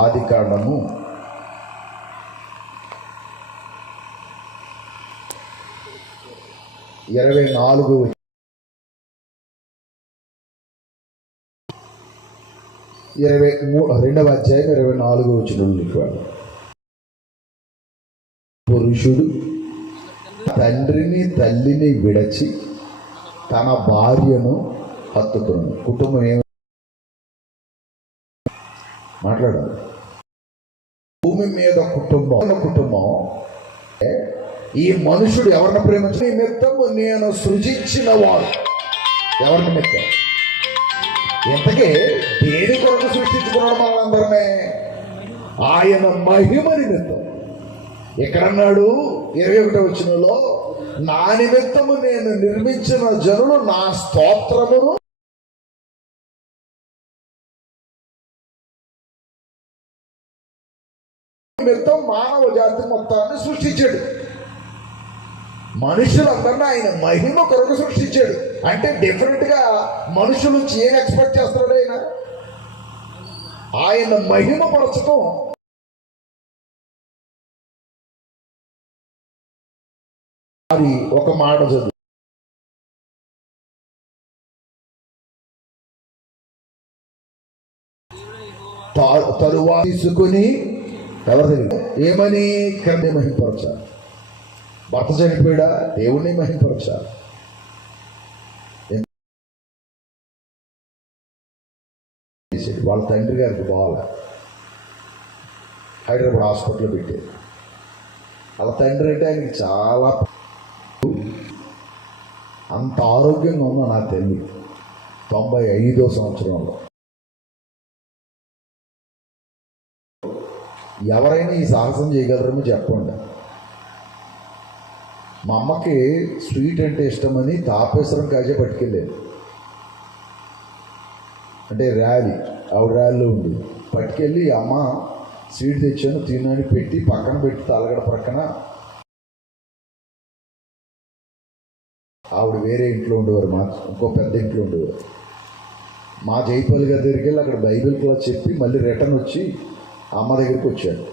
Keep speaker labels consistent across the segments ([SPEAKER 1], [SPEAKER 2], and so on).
[SPEAKER 1] ఆది కాండము. ఇరవై నాలుగు. ఇరవై మూడు రెండవ అధ్యాయం ఇరవై నాలుగు వచ్చిన పురుషుడు తండ్రిని తల్లిని విడచి తన భార్యను హత్తుకును. కుటుంబం ఏమి మాట్లాడాలి. భూమి మీద కుటుంబం ఉన్న కుటుంబం ఈ మనుషుడు ఎవరిని ప్రేమించిన నిమిత్తము నేను సృజించిన వాడు. ఎవరి నిమిత్తం ఇంతకీ దేని కొరకు సృష్టించుకున్నాడు మనందరమే ఆయన మహిమ నిమిత్తం ఎక్కడన్నాడు? ఇరవై ఒకటో వచ్చినలో నా నిమిత్తము నేను నిర్మించిన జనులు నా స్తోత్రమును నిమిత్తం మానవ జాతి మొత్తాన్ని సృష్టించాడు. మనుషులందరినీ ఆయన మహిమ కొరకు సృష్టించాడు. అంటే డెఫినెట్గా మనుషుల నుంచి ఏం ఎక్స్పెక్ట్ చేస్తున్నాడు ఆయన? ఆయన మహిమ పరచటం. అది ఒక మాట చదువు తరువాత తీసుకుని ఎవరు ఏమని కన్నే మహింపరచాలి భర్త చనిపోయాడా? దేవుణ్ణి మహింపరచాలి వాళ్ళ తండ్రి గారికి బాగా హైదరాబాద్ హాస్పిటల్లో పెట్టారు. వాళ్ళ తండ్రి అంటే ఆయనకి చాలా అంత ఆరోగ్యంగా ఉన్న నా తల్లి తొంభై ఐదో సంవత్సరంలో. ఎవరైనా ఈ సాహసం చేయగలరని చెప్పండి. మా అమ్మకి స్వీట్ అంటే ఇష్టమని తాపేశ్వరం కాజే పట్టుకెళ్ళాను అంటే ర్యాలీ ఆవిడ ర్యాలీలో ఉంది. పట్టుకెళ్ళి అమ్మ స్వీట్ తెచ్చాను తినని పెట్టి పక్కన పెట్టి తలగడ పక్కన ఆవిడ వేరే ఇంట్లో ఉండేవారు మా ఇంకో పెద్ద ఇంట్లో ఉండేవారు. మా జైపల్లి గారి దగ్గరికి వెళ్ళి అక్కడ బైబిల్ క్లాస్ చెప్పి మళ్ళీ రిటర్న్ వచ్చి అమ్మ దగ్గరికి వచ్చాడు.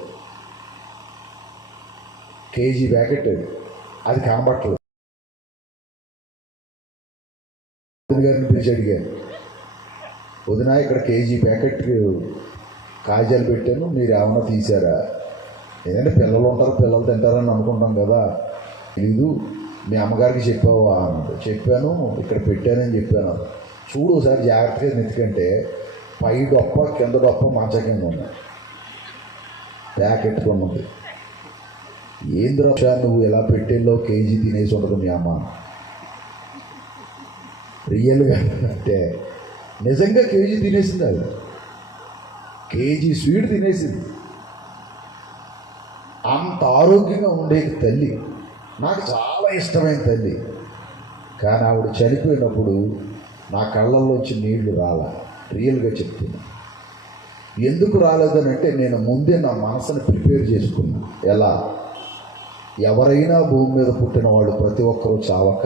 [SPEAKER 1] కేజీ ప్యాకెట్ అది. అది కనబట్టలేదు గారిని పిలిచి అడిగాను. వదిన ఇక్కడ కేజీ ప్యాకెట్ కాజాలు పెట్టాను మీరు ఏమన్నా తీశారా ఏంటంటే పిల్లలు ఉంటారు పిల్లలు తింటారని అనుకుంటాం కదా. తెలీదు మీ అమ్మగారికి చెప్పావా అన్నాడు చెప్పాను ఇక్కడ పెట్టానని చెప్పాను చూడు ఒకసారి జాగ్రత్తగా ఎందుకంటే పై డొప్ప కింద డొప్ప మంచ కింద ఉన్నాయి. ప్యాకెట్ ఉంది ఏం ద్రక్ష నువ్వు ఎలా పెట్టేలో కేజీ తినేసి ఉండదు మీ అమ్మ రియల్గా అంటే నిజంగా కేజీ తినేసింది అది కేజీ స్వీట్ తినేసింది. అంత ఆరోగ్యంగా ఉండేది తల్లి. నాకు చాలా ఇష్టమైన తల్లి. కానీ ఆవిడ చనిపోయినప్పుడు నా కళ్ళల్లో వచ్చి నీళ్ళు రాల. రియల్గా చెప్తున్నా. ఎందుకు రాలేదని అంటే నేను ముందే నా మనసుని ప్రిపేర్ చేసుకున్నా. ఎలా? ఎవరైనా భూమి మీద పుట్టినవాడు ప్రతి ఒక్కరూ చావక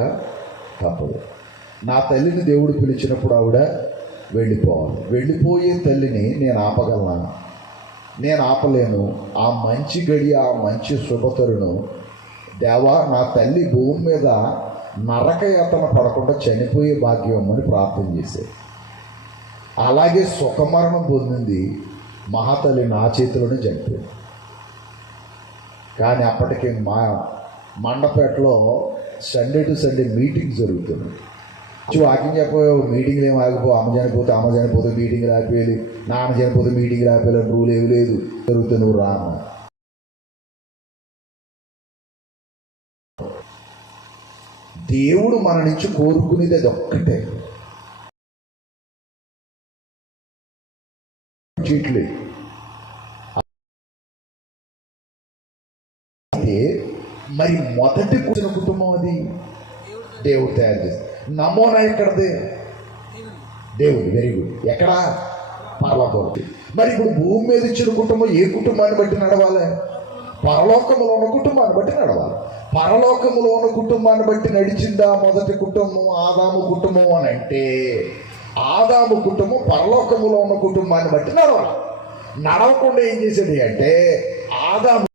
[SPEAKER 1] తప్పదు. నా తల్లిని దేవుడు పిలిచినప్పుడు ఆవిడ వెళ్ళిపోవాలి. వెళ్ళిపోయే తల్లిని నేను ఆపగలను నేను ఆపలేను. ఆ మంచి గడి ఆ మంచి శుభతరును దేవా నా తల్లి భూమి మీద నరకయాతన పడకుండా చనిపోయే భాగ్యం అని ప్రార్థన చేసేది. అలాగే సుఖమరణం పొందింది మహాతల్లి నా చేతిలోనే చనిపోయింది. కానీ అప్పటికి మా మండపేటలో సండే టు సండే మీటింగ్ జరుగుతుంది. వాకింగ్ చెప్పే మీటింగ్లు ఏం ఆగిపో అమ్మ చనిపోతే అమ్మ చనిపోతే మీటింగ్ ఆపేయాలి నాన్న చనిపోతే మీటింగ్ ఆపేయాలి రూల్ ఏమి లేదు. జరుగుతుంది నువ్వు రామ దేవుడు మన నుంచి కోరుకునేది అది ఒక్కటే. చీట్లే అయితే మరి మొదటి కూర్చున్న కుటుంబం అది. దేవుడు తయారు చేసి. నమోనా ఎక్కడదే? దేవుడు వెరీ గుడ్ ఎక్కడ? పరలోకం మరి ఇప్పుడు భూమి మీద ఇచ్చిన కుటుంబం ఏ కుటుంబాన్ని బట్టి నడవాలి? పరలోకములో ఉన్న కుటుంబాన్ని బట్టి నడవాలి. పరలోకములో ఉన్న కుటుంబాన్ని బట్టి నడిచిందా మొదటి కుటుంబం ఆదాము కుటుంబం అని అంటే ఆదాము కుటుంబం పరలోకములో ఉన్న కుటుంబాన్ని బట్టి నడవాలి. నడవకుండా ఏం చేసేది అంటే ఆదాము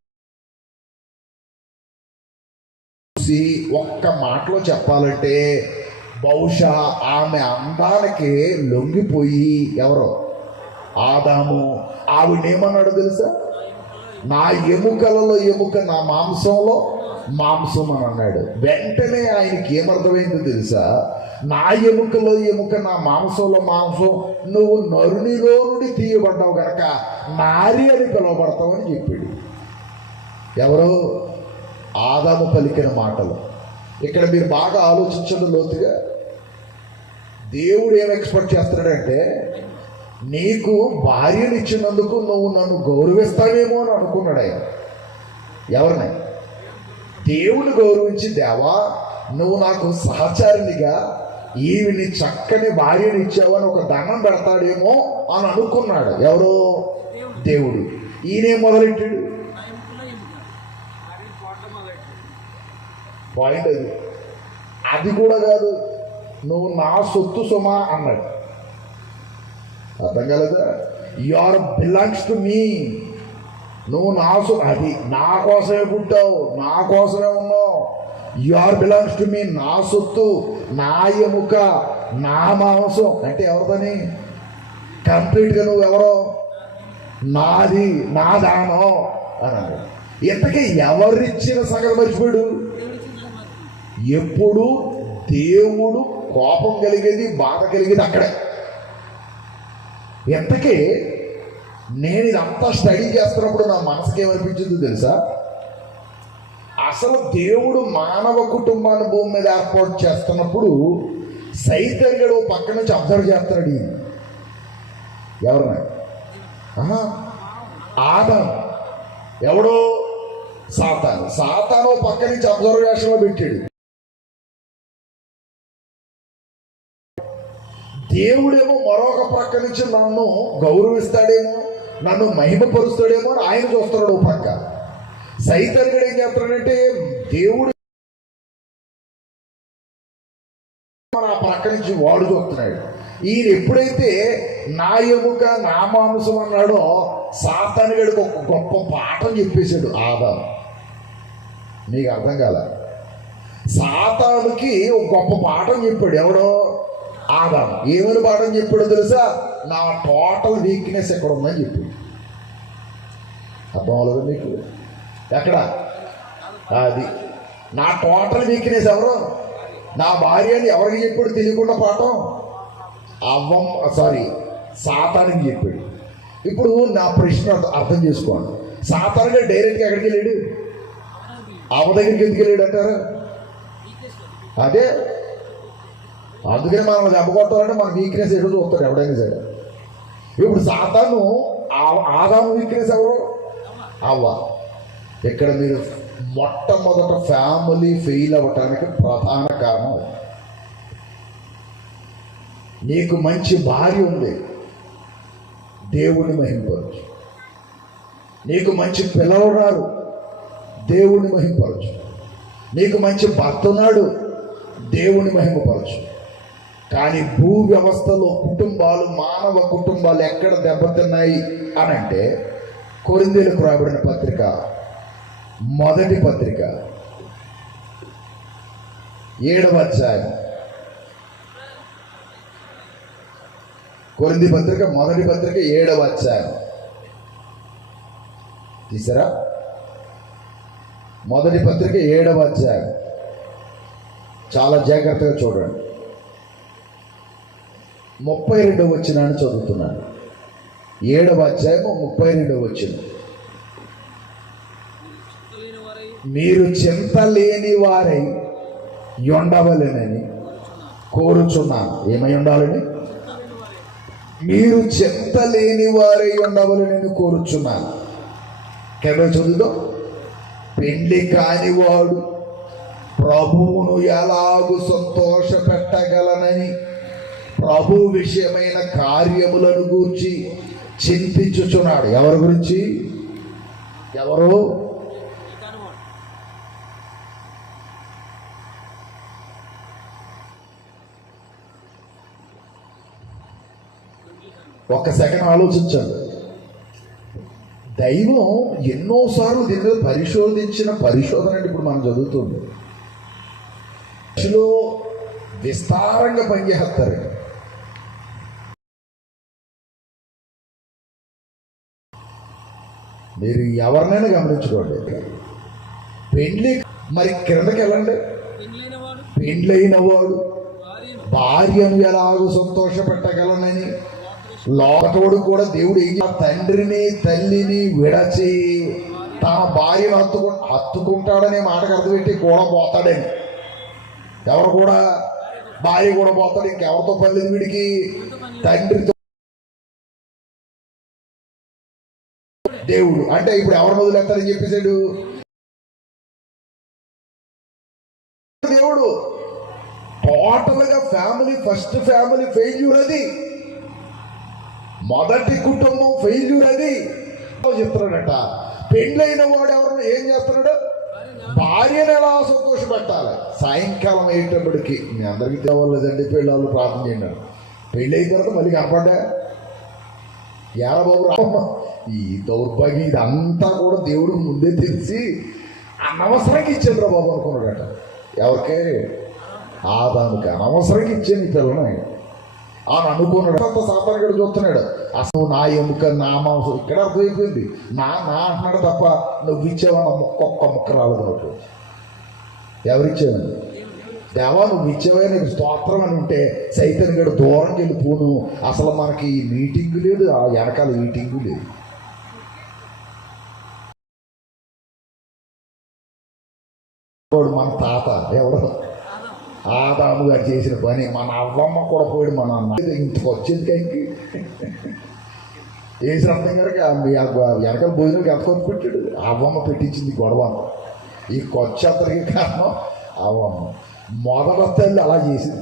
[SPEAKER 1] చూసి ఒక్క మాటలో చెప్పాలంటే బహుశా ఆమె అందానికి లొంగిపోయి ఎవరో? ఆదాము. ఆవిడేమన్నాడు తెలుసా? నా ఎముకలలో ఎముక నా మాంసంలో మాంసం అని అన్నాడు. వెంటనే ఆయనకి ఏమర్థమైందో తెలుసా? నా ఎముకలో ఎముక నా మాంసంలో మాంసం నువ్వు నరునిలో నుండి తీయబడ్డావు గనక నారి అని పిలువబడతావని చెప్పాడు. ఎవరు ఆదాము పలికిన మాటలు. ఇక్కడ మీరు బాగా ఆలోచించండి లోతుగా. దేవుడు ఏం ఎక్స్పెక్ట్ చేస్తాడంటే నీకు భార్యను ఇచ్చినందుకు నువ్వు నన్ను గౌరవిస్తావేమో అని అనుకున్నాడు ఆయన. ఎవరిని? దేవుని గౌరవించి దేవా నువ్వు నాకు సహచారినిగా ఈవిని చక్కని భార్యను ఇచ్చావని ఒక దండం పెడతాడేమో అని అనుకున్నాడు. ఎవరో? దేవుడు. ఈయనే మొదలెట్టాడు? పాయింట్ అది. అది కూడా కాదు. నువ్వు నా సొత్తు సుమా అన్నాడు. అర్థం కలదా? You are belongs to me నువ్వు నా సొ అది నా కోసమే పుట్టావు. నా కోసమే ఉన్నావు. You are belongs to me నా సొత్తు నా ఎముక నా మాంసం. అంటే ఎవరిదని కంప్లీట్గా నువ్వు ఎవరో? నాది నా దానో అన్నాడు. ఇంతకీ ఎవరిచ్చిన సగం మర్చిపోయాడు? ఎప్పుడు దేవుడు కోపం కలిగేది బాధ కలిగేది అక్కడే. ఎంతకీ నేను ఇదంతా స్టడీ చేస్తున్నప్పుడు నా మనసుకి ఏమనిపించిందో తెలుసా? అసలు దేవుడు మానవ కుటుంబాన్ని భూమి మీద ఏర్పాటు చేస్తున్నప్పుడు సైతం గడు పక్క నుంచి అబ్జర్వ్ చేస్తాడు ఎవరన్నా ఆదం ఆదాం. ఎవడో? సాతాను. సాతాను పక్క నుంచి అబ్జర్వేషన్లో పెట్టాడు. దేవుడేమో మరొక ప్రక్క నుంచి నన్ను గౌరవిస్తాడేమో నన్ను మహిమపరుస్తాడేమో అని ఆయన చూస్తున్నాడు పక్క పక్క సైతన్యుడు ఏం చెప్తాడంటే దేవుడు మన ఆ ప్రక్క నుంచి వాడు చూస్తున్నాడు ఈయన ఎప్పుడైతే నా ఎముక నా మాంసం అన్నాడో సాతానుగడికి ఒక గొప్ప పాఠం చెప్పేశాడు ఆదా నీకు అర్థం కాల? సాతానుకి ఒక గొప్ప పాఠం చెప్పాడు ఎవడో? ఆదా ఏమని పాఠం చెప్పాడో తెలుసా? నా టోటల్ వీక్నెస్ ఎక్కడ ఉందని చెప్పాడు. అర్థం అవ్వలేదు మీకు ఎక్కడ? అది నా టోటల్ వీక్నెస్ ఎవరు? నా భార్యని ఎవరికి చెప్పాడు తెలియకుండా పాఠం? అవ్వం సారీ సాతానికి చెప్పాడు. ఇప్పుడు నా ప్రశ్న అర్థం- అర్థం చేసుకోండి. సాతానుగా డైరెక్ట్గా ఎక్కడికి వెళ్ళాడు? అవ్వ దగ్గరికి ఎందుకు వెళ్ళాడు అంటారు? అదే. అందుకని మనం దెబ్బకొట్టాలంటే మన వీక్నెస్ ఎటు చూస్తాడు ఎవడైనా సరే. ఇప్పుడు సాతాను ఆ- ఆదాము వీక్నెస్ ఎవరు? అవ్వ. ఇక్కడ మీరు మొట్టమొదట ఫ్యామిలీ ఫెయిల్ అవ్వటానికి ప్రధాన కారణం నీకు మంచి భార్య ఉంది. దేవుని మహింపరచు. నీకు మంచి పిల్లలు దేవుని మహింపరచు. నీకు మంచి భర్త ఉన్నాడు. దేవుని మహిమపరచు కానీ భూ వ్యవస్థలో కుటుంబాలు మానవ కుటుంబాలు ఎక్కడ దెబ్బతిన్నాయి అని అంటే కొరిందేలకు రాబడిన పత్రిక మొదటి పత్రిక. ఏడవ అధ్యాయం. కొరింది పత్రిక మొదటి పత్రిక ఏడవ అధ్యాయం. తీసారా? మొదటి పత్రిక ఏడవ అధ్యాయం. చాలా జాగ్రత్తగా చూడండి. ముప్పై రెండవ వచ్చినాన్ని చదువుతున్నాను. ఏడవ అధ్యాయము ముప్పై రెండవ వచ్చింది మీరు చింత లేని వారై ఉండవలనని కోరుచున్నాను. ఏమై ఉండాలని? మీరు చింత లేని వారై ఉండవలనని కోరుచున్నాను. కదా చదువుదో పెండ్లి కానివాడు ప్రభువును ఎలాగు సంతోష పెట్టగలనని ప్రభు విషయమైన కార్యములను గూర్చి చింతించుచున్నాడు. ఎవరి గురించి? ఎవరు ఒక్క సెకండ్ ఆలోచించండి. దైవం ఎన్నోసార్లు దీని మీద పరిశోధించిన పరిశోధన అంటే ఇప్పుడు మనం చదువుతుంది. దశలో విస్తారంగా పనిచేస్తారు. మీరు ఎవరినైనా గమనించుకోండి. పెండ్లి మరి కిందకి వెళ్ళండి. పెండ్లైన వాడు
[SPEAKER 2] భార్యను.
[SPEAKER 1] ఎలాగో సంతోష పెట్టగలనని కూడా దేవుడు ఏం తండ్రిని తల్లిని విడచి తన భార్యను హత్తుకు హత్తుకుంటాడనే మాటకు అర్థపెట్టి కూడా పోతాడని. ఎవరు కూడా భార్య కూడా పోతాడు. ఇంకెవరితో పని లేదు వీడికి. తండ్రితో దేవుడు. అంటే ఇప్పుడు ఎవరు మొదలెత్తారని చెప్పేశాడు? దేవుడు. టోటల్గా ఫ్యామిలీ ఫస్ట్ ఫ్యామిలీ ఫెయిల్యూర్ అది. మొదటి కుటుంబం ఫెయిల్యూర్ అది. చెప్తున్నాడట? పెళ్ళైన వాడు ఎవరు? ఏం చేస్తున్నాడు? భార్యను ఎలా సంతోషపెట్టాలి? సాయంకాలం అయ్యేటప్పటికి. మీ అందరికీ తెలవలేదండి పెళ్ళాళ్ళు ప్రార్థన చేయండి. పెళ్ళి అయిన తర్వాత మళ్ళీ కనపడ్డా? బాబు రామ్మ ఈ దౌర్భాగ్యం ఇదంతా కూడా దేవుడు ముందే తెలిసి అనవసరంగా ఇచ్చాడు రా బాబు అనుకున్నాడట. ఎవరికే ఆదానికి అనవసరంగా ఇచ్చాను ఈ పిల్లని. అని అనుకున్నాడు అంత సాతానుడు చూస్తున్నాడు. అసలు నా ఎముక నా మాంసం ఇక్కడ అర్థమైపోయింది. నా నా అంటున్నాడు తప్ప నువ్వు ఇచ్చేవన్న ముక్క ఒక్క ముక్క రాలేదు నాకు. ఎవరిచ్చేవని దేవా నువ్వు ఇచ్చేవే నీకు స్తోత్రం అని ఉంటే సైతం గడు దూరం వెళ్ళిపోను అసలు మనకి ఈ మీటింగ్ లేదు ఆ వెనకాల మీటింగ్ లేదు. వాడు మన తాత ఎవరు? ఆదాము గారు చేసిన పని మన అవ్వమ్మ కూడా పోయాడు మన అన్న. ఇంటికి వచ్చింది కైకి ఏ కనుక గారికి వెనకాల భోజనం ఎంత పెట్టాడు. అవ్వమ్మ పెట్టించింది గొడవ ఈ కొచ్చేతరికి కారణం అవ్వమ్మ. మొదట తల్లి అలా చేసింది.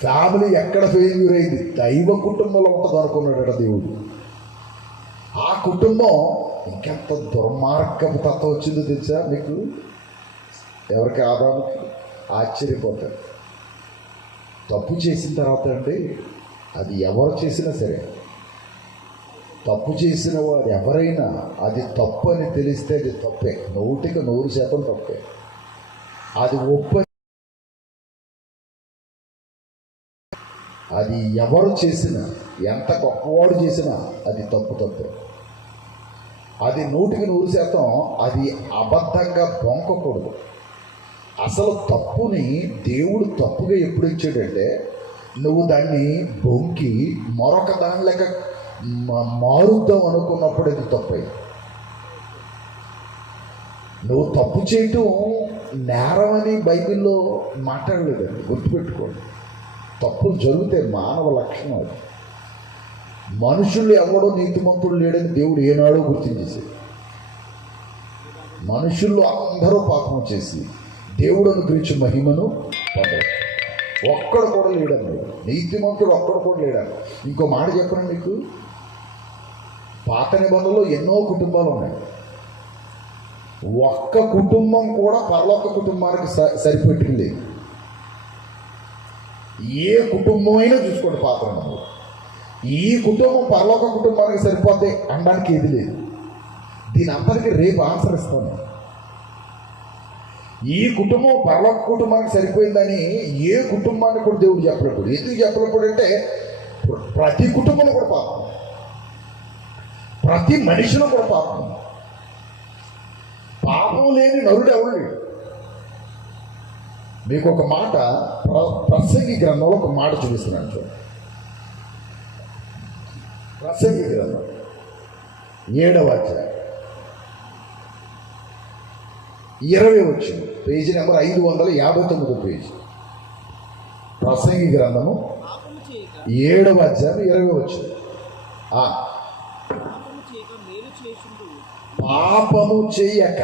[SPEAKER 1] ఫ్యామిలీ ఎక్కడ ఫెయిల్యూర్ అయింది? దైవ కుటుంబంలో ఉంటుంది అనుకున్నాడట దేవుడు. ఆ కుటుంబం ఇంకెంత దుర్మార్గపు తత్వం వచ్చిందో తెలుసా మీకు? ఎవరికి ఆదాము ఆశ్చర్యపోతారు తప్పు చేసిన తర్వాత అండి అది ఎవరు చేసినా సరే తప్పు చేసిన వారు ఎవరైనా అది తప్పు అని తెలిస్తే అది తప్పే. నూటికి నూరు శాతం తప్పే. అది ఒప్పు అది ఎవరు చేసినా ఎంత గొప్పవాడు చేసినా అది తప్పు తప్పే. అది నూటికి నూరు శాతం అది అబద్ధంగా బొంకకూడదు. అసలు తప్పుని దేవుడు తప్పుగా ఎప్పుడు ఇచ్చాడంటే నువ్వు దాన్ని బొంకి మరొక దాని మ- మారుద్దాం అనుకున్నప్పుడు అది తప్పై. నువ్వు తప్పు చేయటం నేరం అని బైబిల్లో మాట్లాడలేదండి. గుర్తుపెట్టుకోండి. తప్పులు జరుగుతాయి మానవ లక్షణం అది. మనుషులు ఎవడో నీతిమంతుడు లేడని దేవుడు ఏనాడో గుర్తించేసాడు మనుషుల్లో అందరూ పాపం చేసి దేవుడు అనుగ్రహించే మహిమను పొందవచ్చు ఒక్కడు కూడా లేడండి నీతిమంతుడు ఒక్కడు కూడా లేడన్న ఇంకో మాట చెప్పను మీకు పాత నిబంధనలో ఎన్నో కుటుంబాలు ఉన్నాయి. ఒక్క కుటుంబం కూడా పరలోక కుటుంబానికి స సరిపెట్టింది ఏ కుటుంబం అయినా చూసుకోండి పాత్ర ఈ కుటుంబం పరలోక కుటుంబానికి సరిపోతే అనడానికి ఏది లేదు. దీని అందరికీ రేపు ఆన్సర్ ఇస్తాను. ఈ కుటుంబం పరలోక కుటుంబానికి సరిపోయిందని ఏ కుటుంబాన్ని కూడా దేవుడు చెప్పలేప్పుడు ఎందుకు చెప్పలేప్పుడు అంటే ప్రతి కుటుంబం కూడా పాపం. ప్రతి మనిషిలో కూడా పాపం. పాపం లేని నరుడు ఎవరు లేడు? మీకు ఒక మాట ప్ర- ప్రసంగి గ్రంథంలో ఒక మాట చూపిస్తున్నాను చూడండి. ప్రసంగి గ్రంథం. ఏడవ అధ్యాయం. ఇరవై వచ్చింది. పేజీ నెంబర్ ఐదు వందల యాభై తొమ్మిది పేజీ. ప్రసంగి గ్రంథము ఏడవ అధ్యాయం ఇరవై వచ్చింది. ఆ,
[SPEAKER 2] పాపము చేయక
[SPEAKER 1] చెయ్యక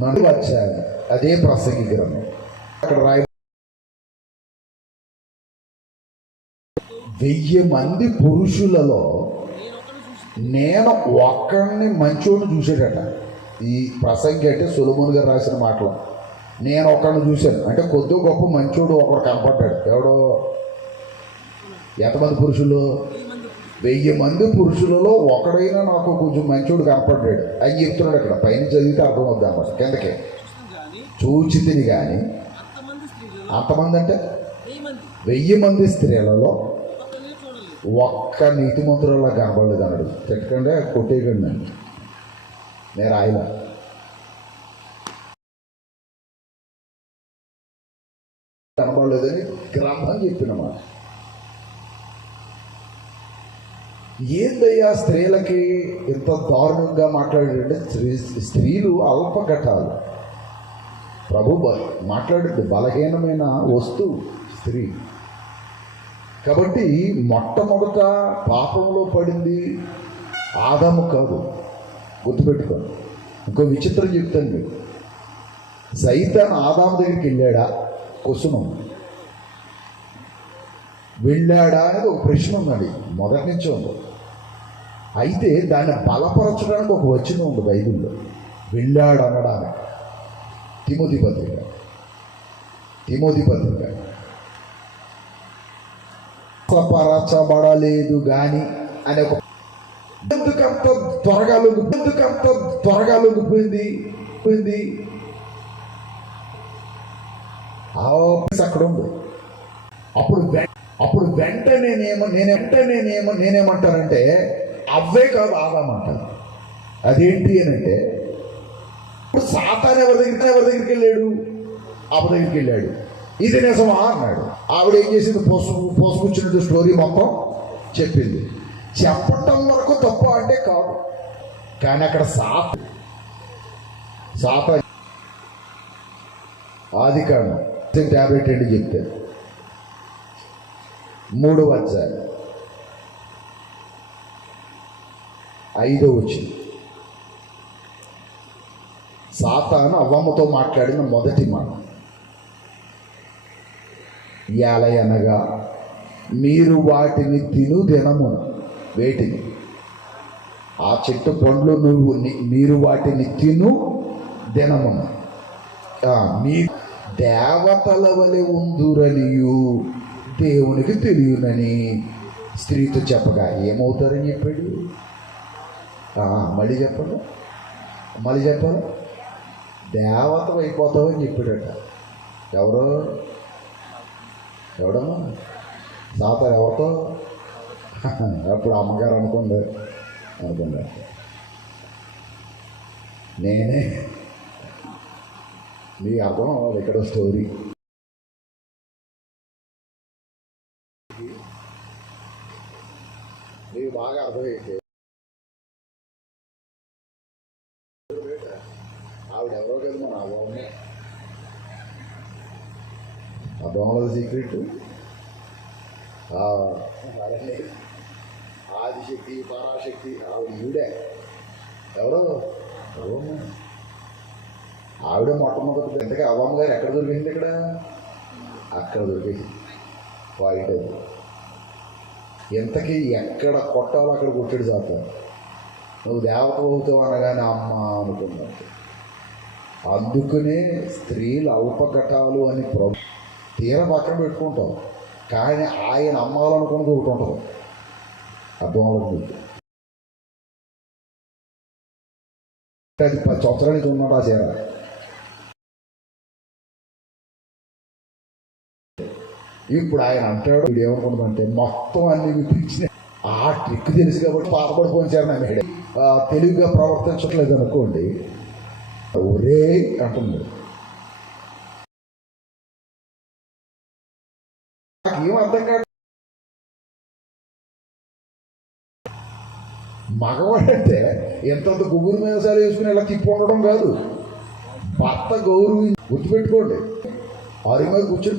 [SPEAKER 1] నన్ను వచ్చాను అదే ప్రసంగి గ్రంథం. అక్కడ రాయ వెయ్యి మంది పురుషులలో
[SPEAKER 2] నేను
[SPEAKER 1] ఒక్కడిని మంచోడిని చూసాడట ఈ ప్రసంగి అంటే సులభుని గారు రాసిన మాటలు. నేను ఒకరిని చూశాను. అంటే కొద్ది గొప్ప మంచోడు ఒకడు కనపడ్డాడు. ఎవడో? ఎంతమంది పురుషులు?
[SPEAKER 2] వెయ్యి మంది
[SPEAKER 1] పురుషులలో ఒకడైనా నాకు కొంచెం మంచోడు కనపడ్డాడు. అని చెప్తున్నాడు అక్కడ పైన చదివితే అర్థమవుద్ది అన్నమాట కిందకి. చూచితిని కానీ
[SPEAKER 2] అంతమంది
[SPEAKER 1] అంటే?
[SPEAKER 2] వెయ్యి మంది
[SPEAKER 1] స్త్రీలలో ఒక్క నీతిమంతులలో కనపడలేదు అన్నాడు. చెట్టుకంటే కొట్టేయకండి నన్ను. నేను రాయలా కనబడలేదని గ్రంథం చెప్పినమాట ఏందయ్యా స్త్రీలకి ఇంత దారుణంగా మాట్లాడాడంటే స్త్రీ స్త్రీలు అల్పఘటాలు. ప్రభు మాట్లాడే బలహీనమైన వస్తువు స్త్రీ. కాబట్టి మొట్టమొదట పాపంలో పడింది ఆదము కాదు. గుర్తుపెట్టుకోండి ఇంకో విచిత్రం చెప్తాను మీకు. సైతాన్ ఆదాము దగ్గరికి వెళ్ళాడా? కుసుమం వెళ్ళాడా అనేది ఒక ప్రశ్న ఉన్నది. మొదటి నుంచి ఉంది. అయితే దాన్ని బలపరచడానికి ఒక వచనం ఉంది బైబిల్లో. వెళ్ళాడు అనడానికి. తిమోతి పత్రిక. తిమోతి పత్రిక. బలపరచబడలేదు కానీ అనే ఒక ఎందుకంత త్వరగా లొంగి ఎందుకంత త్వరగా లొంగిపోయింది పోయింది? ఆ ఆఫీస్ అక్కడ ఉంది అప్పుడు అప్పుడు వెంటనే నేనేమో నేను వెంటనే నేనేమో నేనేమంటానంటే అవే కాదు ఆదామంటాను అదేంటి అని అంటే ఇప్పుడు సాతాన్ ఎవరి దగ్గర ఎవరి దగ్గరికి వెళ్ళాడు? ఆమె దగ్గరికి వెళ్ళాడు. ఇది నిజమా? అన్నాడు. ఆవిడ ఏం చేసింది? పోసు పోసుకొచ్చిన స్టోరీ మొత్తం చెప్పింది. చెప్పటం వరకు తప్ప అంటే కాదు. కానీ అక్కడ సాప సాప ఆది కాండం ట్యాబ్లెట్ అండి చెప్తే. మూడు వచ్చాయి ఐదో వచ్చింది సాతాను అవ్వమ్మతో మాట్లాడిన మొదటి మాట. ఎలా అనగా మీరు వాటిని తిను దినమున వేటిని ఆ చెట్టు పండ్లు నువ్వు మీరు వాటిని తిను దినము మీ దేవతల వలె ఉందురనియు దేవునికి తెలియనని స్త్రీతో చెప్పగా. ఏమవుతారని చెప్పాడు? మళ్ళీ చెప్పండి మళ్ళీ చెప్పాలి? దేవత అయిపోతావని చెప్పాడట. ఎవరో? ఎవడమ్మా? సాతారు ఎవరితో? అప్పుడు అమ్మగారు అనుకోండి అనుకోండి నేనే మీ అర్థం అవ్వాలి ఇక్కడ స్టోరీ మీకు బాగా అర్థమైతే ఆవిడ ఎవరో కదా మన అభావమే బొమ్మ సీక్రెట్ అలానే ఆదిశక్తి పరాశక్తి ఆవిడ ఈవిడే. ఎవరు? ఆవిడ మొట్టమొదటి ఇంతకీ అవ్వమ్మ గారు ఎక్కడ దొరికింది ఇక్కడ? అక్కడ దొరికింది పాయింట్ అది ఎక్కడ కొట్టాలో అక్కడ కొట్టాడు జాత నువ్వు దేవత అవుతావు అనగానే అమ్మ అనుకున్నావు అందుకనే స్త్రీలు అల్పఘటాలు అని ప్రభు తీర పక్కన పెట్టుకుంటాం. కానీ ఆయన అమ్మాలనుకున్నది ఒకటి ఉంటుంది అర్థం అవుతుంది అది పది సంవత్సరాల నుంచి ఉన్నాడు ఆ చీర ఇప్పుడు ఆయన అంటాడు వీడు ఏమనుకుంటుందంటే మొత్తం అన్ని విప్పించిన ఆ ట్రిక్ తెలుసు కాబట్టి పాతపడిపోయిన చీర నమ్మేడే తెలివిగా ప్రవర్తించట్లేదు అనుకోండి ఒరే అంటుంది నాకేం అర్థం కాదు మగవాడంటే ఎంతంత గొగ్గు మీద సరే వేసుకుని ఇలా తిప్పి ఉండడం కాదు. భర్త గౌరవి గుర్తుపెట్టుకోండి. ఆరి మీద కూర్చొని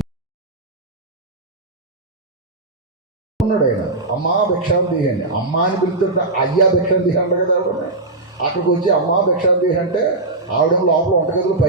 [SPEAKER 1] ఉన్నాడు ఆయన. అమ్మా భిక్షాం తీయండి. అమ్మ అని పిలుతుంటే అయ్యా భిక్షాలు తీయండి కదా. ఆవిడ అక్కడికి వచ్చి అమ్మా భిక్షాలు తీయంటే ఆవిడ లోపల వంటగదిలో